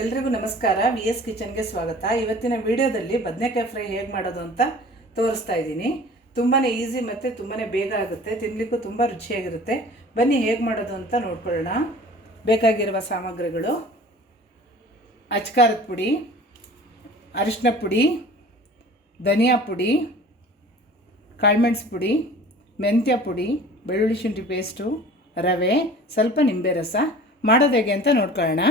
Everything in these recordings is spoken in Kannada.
ಎಲ್ರಿಗೂ ನಮಸ್ಕಾರ. VS ಕಿಚನ್ಗೆ ಸ್ವಾಗತ. ಇವತ್ತಿನ ವಿಡಿಯೋದಲ್ಲಿ ಬದನೆಕಾಯಿ ಫ್ರೈ ಹೇಗೆ ಮಾಡೋದು ಅಂತ ತೋರಿಸ್ತಾ ಇದ್ದೀನಿ. ತುಂಬಾ ಈಸಿ ಮತ್ತು ತುಂಬಾ ಬೇಗ ಆಗುತ್ತೆ, ತಿನ್ನಲಿಕ್ಕೂ ತುಂಬ ರುಚಿಯಾಗಿರುತ್ತೆ. ಬನ್ನಿ ಹೇಗೆ ಮಾಡೋದು ಅಂತ ನೋಡ್ಕೊಳ್ಳೋಣ. ಬೇಕಾಗಿರುವ ಸಾಮಗ್ರಿಗಳು: ಅಚ್ಕಾರದ ಪುಡಿ, ಅರಿಶಿನ ಪುಡಿ, ಧನಿಯಾ ಪುಡಿ, ಕಾಳುಮೆಣಸು ಪುಡಿ, ಮೆಂತ್ಯ ಪುಡಿ, ಬೆಳ್ಳುಳ್ಳಿ ಶುಂಠಿ ಪೇಸ್ಟು, ರವೆ, ಸ್ವಲ್ಪ ನಿಂಬೆ ರಸ. ಮಾಡೋದು ಹೇಗೆ ಅಂತ ನೋಡ್ಕೊಳ್ಳೋಣ.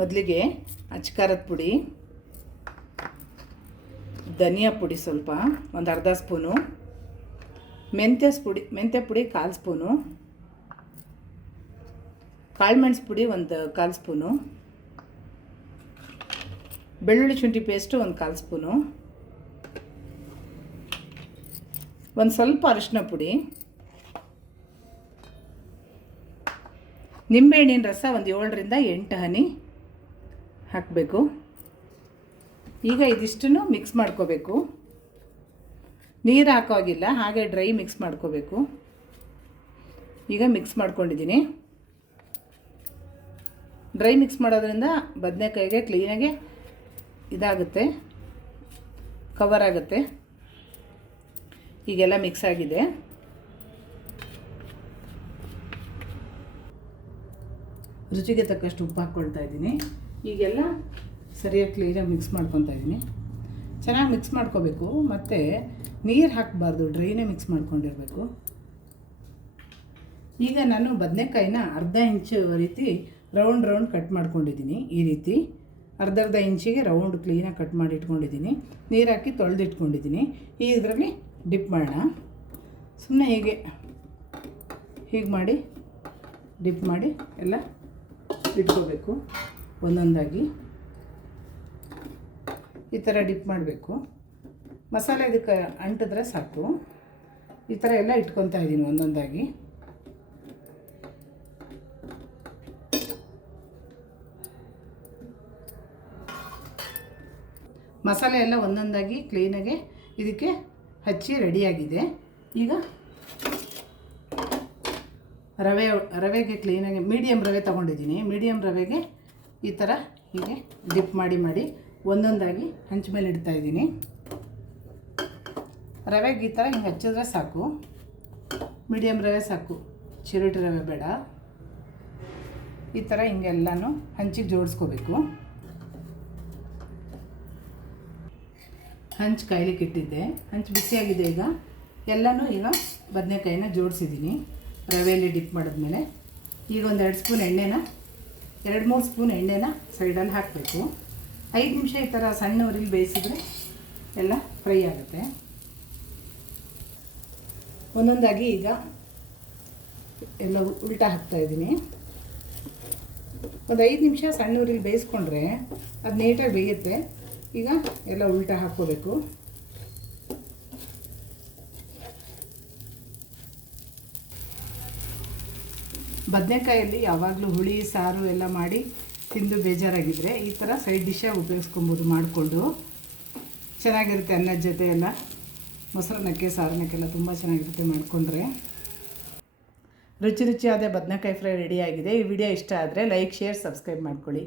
ಮೊದಲಿಗೆ ಅಚ್ಕಾರದ ಪುಡಿ, ಧನಿಯಾ ಪುಡಿ ಸ್ವಲ್ಪ ಒಂದು ಅರ್ಧ ಸ್ಪೂನು, ಮೆಂತ್ಯ ಪುಡಿ 1/4 ಸ್ಪೂನು, ಕಾಳುಮೆಣಸು ಪುಡಿ ಒಂದು 1/4 ಸ್ಪೂನು, ಬೆಳ್ಳುಳ್ಳಿ ಶುಂಠಿ ಪೇಸ್ಟು ಒಂದು 1/4 ಸ್ಪೂನು, ಒಂದು ಸ್ವಲ್ಪ ಅರಿಶಿನ ಪುಡಿ, ನಿಂಬೆಹಣ್ಣಿನ ರಸ ಒಂದು 7ರಿಂದ 8 ಹನಿ ಹಾಕಬೇಕು. ಈಗ ಇದಿಷ್ಟನ್ನು ಮಿಕ್ಸ್ ಮಾಡ್ಕೋಬೇಕು. ನೀರು ಹಾಕೋಗಿಲ್ಲ, ಹಾಗೆ ಡ್ರೈ ಮಿಕ್ಸ್ ಮಾಡ್ಕೋಬೇಕು. ಈಗ ಮಿಕ್ಸ್ ಮಾಡ್ಕೊಂಡಿದ್ದೀನಿ. ಡ್ರೈ ಮಿಕ್ಸ್ ಮಾಡೋದ್ರಿಂದ ಬದನೆಕಾಯಿಗೆ ಕ್ಲೀನಾಗಿ ಇದಾಗುತ್ತೆ, ಕವರ್ ಆಗುತ್ತೆ. ಈಗೆಲ್ಲ ಮಿಕ್ಸ್ ಆಗಿದೆ. ರುಚಿಗೆ ತಕ್ಕಷ್ಟು ಉಪ್ಪು ಹಾಕ್ಕೊಳ್ತಾ ಇದ್ದೀನಿ. ಈಗೆಲ್ಲ ಸರಿಯಾಗಿ ಕ್ಲೀನಾಗಿ ಮಿಕ್ಸ್ ಮಾಡ್ಕೊತಾ ಇದ್ದೀನಿ. ಚೆನ್ನಾಗಿ ಮಿಕ್ಸ್ ಮಾಡ್ಕೋಬೇಕು, ಮತ್ತು ನೀರು ಹಾಕಬಾರ್ದು, ಡ್ರೈನೇ ಮಿಕ್ಸ್ ಮಾಡ್ಕೊಂಡಿರಬೇಕು. ಈಗ ನಾನು ಬದನೆಕಾಯಿನ ಅರ್ಧ ಇಂಚು ರೀತಿ ರೌಂಡ್ ಕಟ್ ಮಾಡ್ಕೊಂಡಿದ್ದೀನಿ. ಈ ರೀತಿ ಅರ್ಧ ಇಂಚಿಗೆ ರೌಂಡ್ ಕ್ಲೀನಾಗಿ ಕಟ್ ಮಾಡಿ ಇಟ್ಕೊಂಡಿದ್ದೀನಿ. ನೀರು ಹಾಕಿ ತೊಳೆದಿಟ್ಕೊಂಡಿದ್ದೀನಿ. ಈಗ ಇದರಲ್ಲಿ ಡಿಪ್ ಮಾಡೋಣ. ಸುಮ್ಮನೆ ಹೀಗೆ ಮಾಡಿ ಡಿಪ್ ಮಾಡಿ ಎಲ್ಲ ಇಟ್ಕೋಬೇಕು. ಒಂದೊಂದಾಗಿ ಈ ಥರ ಡಿಪ್ ಮಾಡಬೇಕು. ಮಸಾಲೆ ಇದಕ್ಕೆ ಅಂಟಿದ್ರೆ ಸಾಕು. ಈ ಥರ ಎಲ್ಲ ಇಟ್ಕೊತಾ ಇದ್ದೀನಿ ಒಂದೊಂದಾಗಿ. ಮಸಾಲೆ ಎಲ್ಲ ಒಂದೊಂದಾಗಿ ಕ್ಲೀನಾಗೆ ಇದಕ್ಕೆ ಹಚ್ಚಿ ರೆಡಿಯಾಗಿದೆ. ಈಗ ರವೆಗೆ ಕ್ಲೀನಾಗಿ ಮೀಡಿಯಮ್ ರವೆ ತೊಗೊಂಡಿದ್ದೀನಿ. ಮೀಡಿಯಮ್ ರವೆಗೆ ಈ ಥರ ಹೀಗೆ ಡಿಪ್ ಮಾಡಿ ಒಂದೊಂದಾಗಿ ಹಂಚ ಮೇಲೆ ಇಡ್ತಾಯಿದ್ದೀನಿ. ರವೆಗೆ ಈ ಥರ ಹಿಂಗೆ ಹಚ್ಚಿದ್ರೆ ಸಾಕು. ಮೀಡಿಯಮ್ ರವೆ ಸಾಕು, ಚಿರೋಟಿ ರವೆ ಬೇಡ. ಈ ಥರ ಹಿಂಗೆಲ್ಲನೂ ಹಂಚಿಗೆ ಜೋಡಿಸ್ಕೋಬೇಕು. ಹಂಚು ಕಾಯ್ಲಿಕ್ಕೆ ಇಟ್ಟಿದ್ದೆ, ಹಂಚು ಬಿಸಿಯಾಗಿದೆ. ಈಗ ಬದನೆಕಾಯಿನ ಜೋಡಿಸಿದ್ದೀನಿ. ರವೆಯಲ್ಲಿ ಡಿಪ್ ಮಾಡಿದ್ಮೇಲೆ ಈಗ ಒಂದು 2-3 ಸ್ಪೂನ್ ಎಣ್ಣೆನ ಸೈಡಲ್ಲಿ ಹಾಕಬೇಕು. 5 ನಿಮಿಷ ಈ ಥರ ಸಣ್ಣ ಉರಿಲಿ ಬೇಯಿಸಿದ್ರೆ ಎಲ್ಲ ಫ್ರೈ ಆಗುತ್ತೆ. ಒಂದೊಂದಾಗಿ ಈಗ ಎಲ್ಲ ಉಲ್ಟಾ ಹಾಕ್ತಾಯಿದ್ದೀನಿ. ಒಂದು 5 ನಿಮಿಷ ಸಣ್ಣ ಉರಿಲಿ ಬೇಯಿಸ್ಕೊಂಡ್ರೆ ಅದು ನೀಟಾಗಿ ಬೇಯುತ್ತೆ. ಈಗ ಎಲ್ಲ ಉಲ್ಟಾ ಹಾಕ್ಕೋಬೇಕು. ಬದನೆಕಾಯಲ್ಲಿ ಯಾವಾಗಲೂ ಹುಳಿ ಸಾರು ಎಲ್ಲ ಮಾಡಿ ತಿಂದು ಬೇಜಾರಾಗಿದ್ದರೆ ಈ ಥರ ಸೈಡ್ ಡಿಶ್ಶಾಗಿ ಉಪಯೋಗಿಸ್ಕೊಬೋದು. ಮಾಡಿಕೊಂಡು ಚೆನ್ನಾಗಿರುತ್ತೆ. ಅನ್ನದ ಜೊತೆ ಎಲ್ಲ ಮೊಸರನ್ನಕ್ಕೆ ಸಾರನ್ನಕ್ಕೆಲ್ಲ ತುಂಬ ಚೆನ್ನಾಗಿರುತ್ತೆ ಮಾಡಿಕೊಂಡ್ರೆ. ರುಚಿಯಾದ ಬದನೆಕಾಯಿ ಫ್ರೈ ರೆಡಿಯಾಗಿದೆ. ಈ ವಿಡಿಯೋ ಇಷ್ಟ ಆದರೆ ಲೈಕ್, ಶೇರ್, ಸಬ್ಸ್ಕ್ರೈಬ್ ಮಾಡ್ಕೊಳ್ಳಿ.